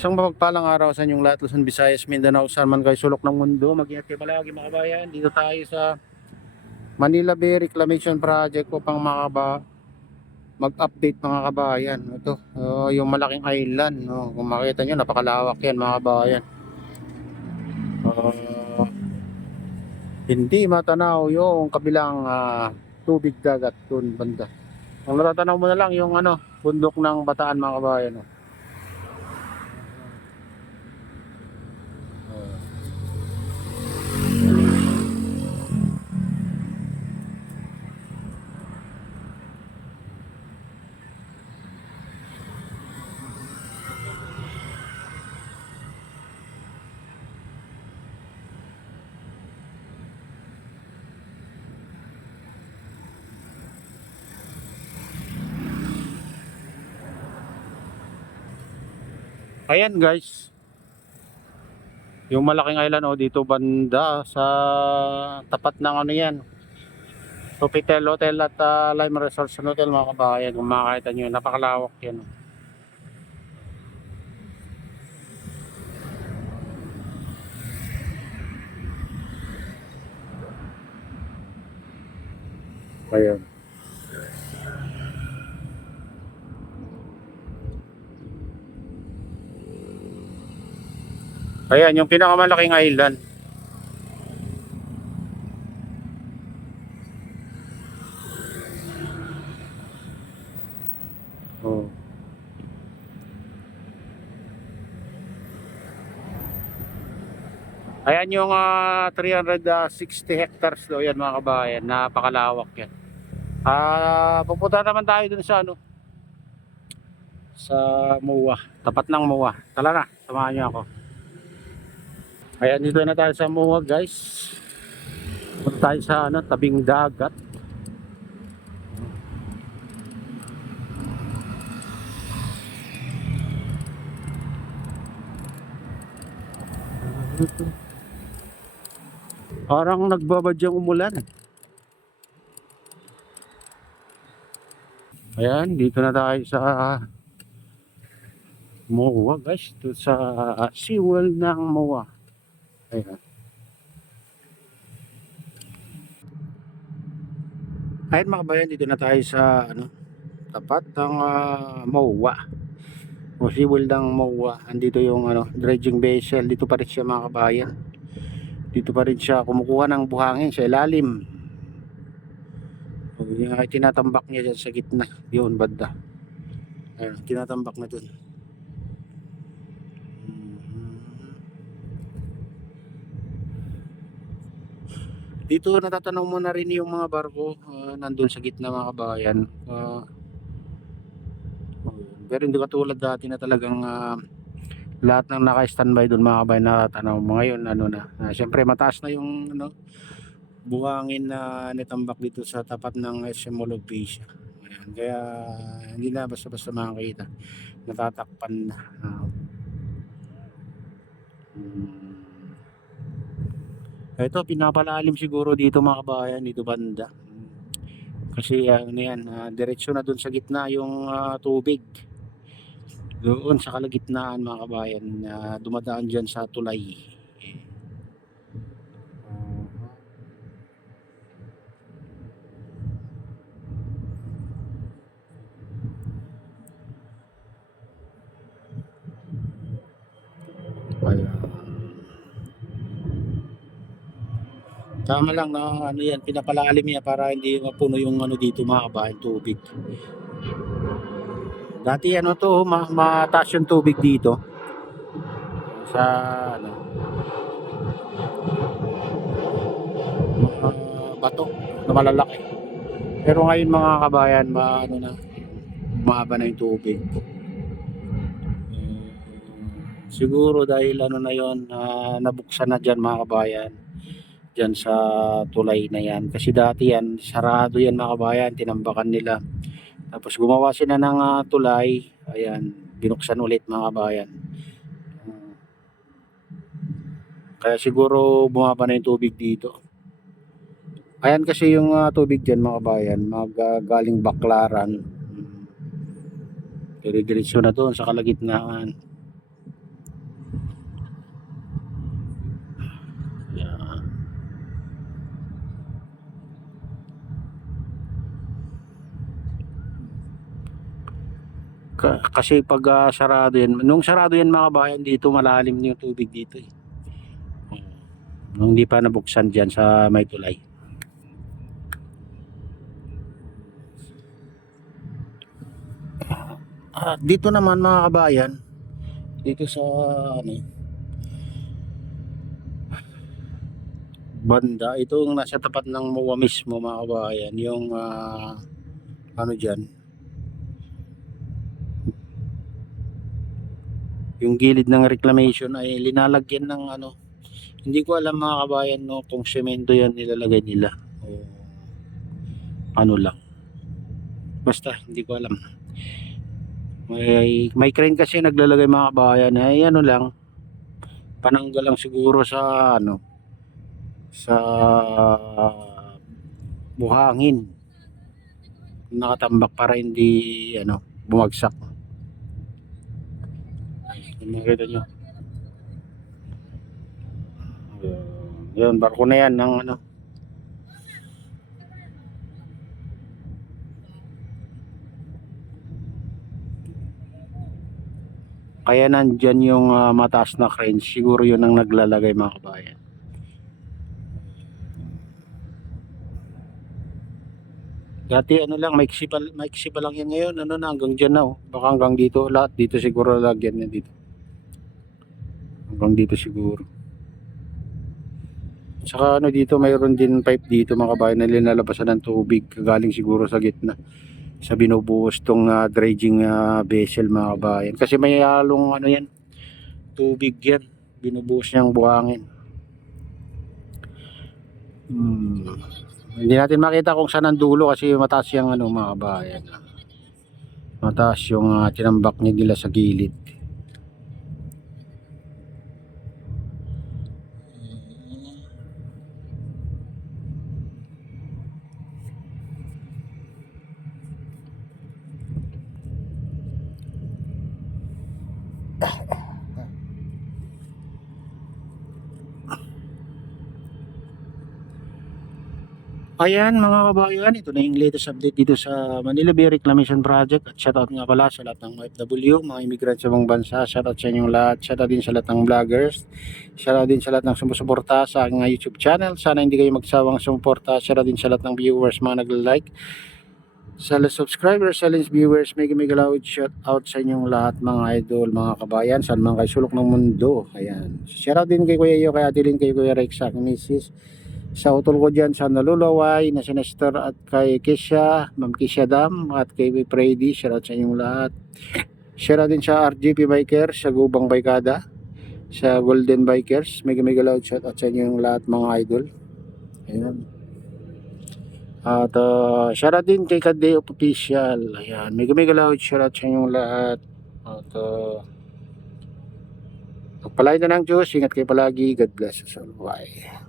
Isang mapagpalang araw sa inyong lahat, Luzon, Visayas, Mindanao, saan man kayo sulok ng mundo. Mag-ingat kayo palagi mga kabayan. Dito tayo sa Manila Bay Reclamation Project upang mag-update mga kabayan. Ito, yung malaking island. No? Kung makita nyo, napakalawak yan mga kabayan. Uh, Hindi matanaw yung kabilang tubig dagat dun banda. Ang natatanaw mo na lang yung bundok ng Bataan mga kabayan. No? Ayan guys, yung malaking island dito banda sa tapat ng yan. Sofitel Hotel at Lime Resort Hotel mga kabayan. Kung makakita nyo, napakalawak yan. Ayan. Ayan, yung pinakamalaking island. Oh. Ayan yung 360 hectares do yan mga kabayan. Napakalawak yan. Pupunta naman tayo dun sa sa MOA. Tapat ng MOA. Tala na, samahan nyo ako. Ayan, dito na tayo sa MOA guys. Punta tayo sa tabing dagat. Parang nagbabadyang umulan. Ayan, dito na tayo sa MOA guys. Dito sa SeaWorld ng MOA. Ayan. Ayan mga kabayan, dito na tayo sa tapat ng MOA. O SeaWorld ng MOA. Andito yung dredging vessel. Dito pa rin siya mga kabayan. Dito pa rin siya kumukuha ng buhangin sa ilalim. Yung tinatambak niya dyan sa gitna. Yun banda. Ayan, tinatambak na dun. Dito natatanaw mo na rin yung mga barko nandun sa gitna mga kabayan. Pero hindi katulad dati na talagang lahat ng naka-standby doon mga kabayan natatanaw mo. Ngayon siyempre mataas na yung buhangin na nitambak dito sa tapat ng SM Mall of Asia. Ayan, kaya hindi na basta-basta makakita. Natatakpan na. Ito pinapalalim siguro dito mga kabayan, dito banda. Kasi diretso na doon sa gitna yung tubig. Doon sa kalagitnaan mga kabayan dumadaan dyan sa tulay. Tama lang na yan, pinapalalim niya para hindi mapuno yung dito mga kabayan, tubig. Dati mataas yung tubig dito sa mga bato na malalaki. Pero ngayon mga kabayan, umaba na yung tubig. Siguro dahil na yon, nabuksan na dyan mga kabayan, dyan sa tulay na yan. Kasi dati yan, sarado yan mga kabayan, tinambakan nila. Tapos gumawa sila ng tulay, ayan, binuksan ulit mga kabayan. Kaya siguro bumaba na yung tubig dito. Ayan kasi yung tubig dyan mga kabayan, galing Baclaran. Diretso na doon sa kalagitnaan. Kasi pag sarado yan, nung sarado yan mga kabayan, dito malalim yung tubig dito eh. Nung hindi pa nabuksan dyan sa may tulay. Dito naman mga kabayan, dito sa ano, banda, ito yung nasa tapat ng MOA mismo mga kabayan, yung ano dyan, yung gilid ng reclamation ay linalagyan ng ano, hindi ko alam mga kabayan no, kung semento yan nilalagay nila o ano lang, basta hindi ko alam. May crane kasi naglalagay mga kabayan ay ano lang, pananggal lang siguro sa ano, sa buhangin, nakatambak para hindi ano bumagsak. Makita nyo yun, barko na yan ng ano. Kaya nandyan yung mataas na crane, siguro yun ang naglalagay mga kabayan. Dati ano lang, maiksi pa lang yan, ngayon ano na, hanggang dyan na oh. Baka hanggang dito, lahat dito siguro lagyan na dito. Hanggang dito siguro. Saka ano dito, mayroon din pipe dito mga kabayan na linalabasan ng tubig, galing siguro sa gitna, sa binubuhos tong dredging vessel mga kabayan. Kasi may halong ano yan, tubig yan, binubuhos niyang buhangin. Hindi natin makita kung saan ang dulo kasi mataas yung ano mga kabayan. Mataas yung tinambak nila sa gilid. Ayan mga kabayan, ito na yung latest update dito sa Manila Bay Reclamation Project. At shoutout nga pala sa lahat ng OFW, mga immigrant sa ibang bansa. Shoutout sa inyong lahat. Shoutout din sa lahat ng vloggers. Shoutout din sa lahat ng sumusuporta sa aking YouTube channel. Sana hindi kayo magsawang sumuporta. Shoutout din sa lahat ng viewers, mga nagla-like. Sa subscribers, sa viewers, mega loud shoutout sa inyong lahat mga idol, mga kabayan. Saan man kayo sulok ng mundo. Ayan. Shoutout din kay Kuya Iyo, kay Adeline, kay Kuya Rex, sa aking misis. Sa utol ko dyan sa Nalulaway na si Nestor at kay Kesha, Ma'am Kesha Dam at kay Freddy, shoutout sa inyong lahat. Shoutout din sa RGP Bikers, sa Gubang Baykada, sa Golden Bikers, mega loud shoutout sa inyong lahat mga idol. Ayan. At shoutout din kay Kadeo Official. Ayan, mega loud shoutout sa inyong lahat. At pagpalain na ng Diyos, ingat kayo palagi. God bless us all. Bye.